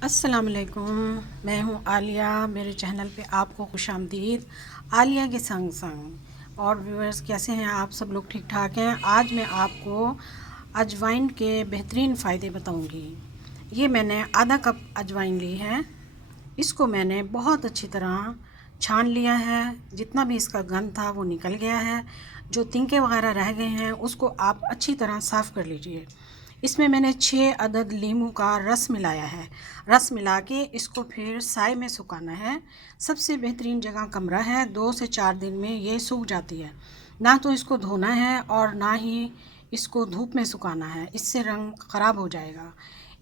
अस्सलाम वालेकुम। मैं हूँ आलिया। मेरे चैनल पे आपको खुशामदीद। आलिया के संग संग और व्यूअर्स, कैसे हैं आप सब लोग? ठीक ठाक हैं। आज मैं आपको अजवाइन के बेहतरीन फ़ायदे बताऊंगी। ये मैंने आधा कप अजवाइन ली है। इसको मैंने बहुत अच्छी तरह छान लिया है। जितना भी इसका गंध था वो निकल गया है। जो तिनके वगैरह रह गए हैं उसको आप अच्छी तरह साफ़ कर लीजिए। इसमें मैंने 6 अदद लीमू का रस मिलाया है। रस मिला के इसको फिर साए में सुखाना है। सबसे बेहतरीन जगह कमरा है। 2 से 4 दिन में ये सूख जाती है। ना तो इसको धोना है और ना ही इसको धूप में सुखाना है, इससे रंग ख़राब हो जाएगा।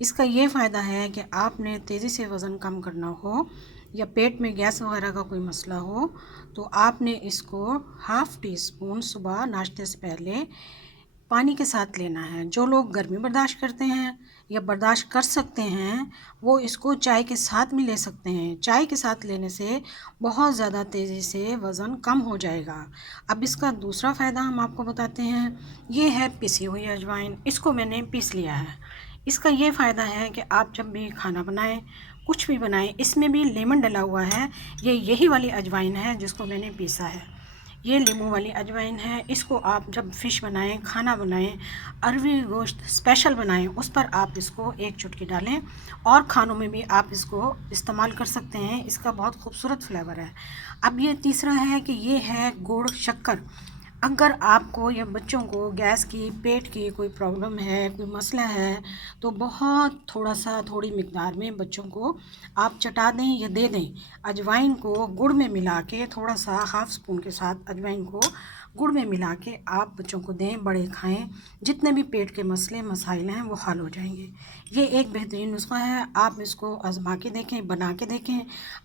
इसका ये फ़ायदा है कि आपने तेज़ी से वज़न कम करना हो या पेट में गैस वगैरह का कोई मसला हो तो आपने इसको हाफ़ टी स्पून सुबह नाश्ते से पहले पानी के साथ लेना है। जो लोग गर्मी बर्दाश्त करते हैं या बर्दाश्त कर सकते हैं वो इसको चाय के साथ भी ले सकते हैं। चाय के साथ लेने से बहुत ज़्यादा तेज़ी से वज़न कम हो जाएगा। अब इसका दूसरा फ़ायदा हम आपको बताते हैं। ये है पिसी हुई अजवाइन। इसको मैंने पीस लिया है। इसका ये फ़ायदा है कि आप जब भी खाना बनाएं, कुछ भी बनाएं, इसमें भी लेमन डला हुआ है। ये यही वाली अजवाइन है जिसको मैंने पीसा है। ये लीमू वाली अजवाइन है। इसको आप जब फ़िश बनाएं, खाना बनाएं, अरवी गोश्त स्पेशल बनाएं, उस पर आप इसको एक चुटकी डालें और खानों में भी आप इसको इस्तेमाल कर सकते हैं। इसका बहुत खूबसूरत फ्लेवर है। अब ये तीसरा है कि ये है गुड़ शक्कर। अगर आपको या बच्चों को गैस की, पेट की कोई प्रॉब्लम है, कोई मसला है, तो बहुत थोड़ा सा, थोड़ी मिकदार में बच्चों को आप चटा दें या दे दें। अजवाइन को गुड़ में मिला के, थोड़ा सा हाफ़ स्पून के साथ अजवाइन को गुड़ में मिला के आप बच्चों को दें, बड़े खाएं। जितने भी पेट के मसले मसाइल हैं वो हल हो जाएंगे। ये एक बेहतरीन नुस्खा है। आप इसको आजमा के देखें, बना के देखें,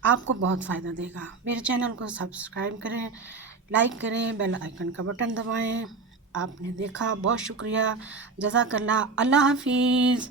आपको बहुत फ़ायदा देगा। मेरे चैनल को सब्सक्राइब करें, लाइक करें, बेल आइकन का बटन दबाएं। आपने देखा, बहुत शुक्रिया। जज़ाकल्लाह। अल्लाह हाफिज़।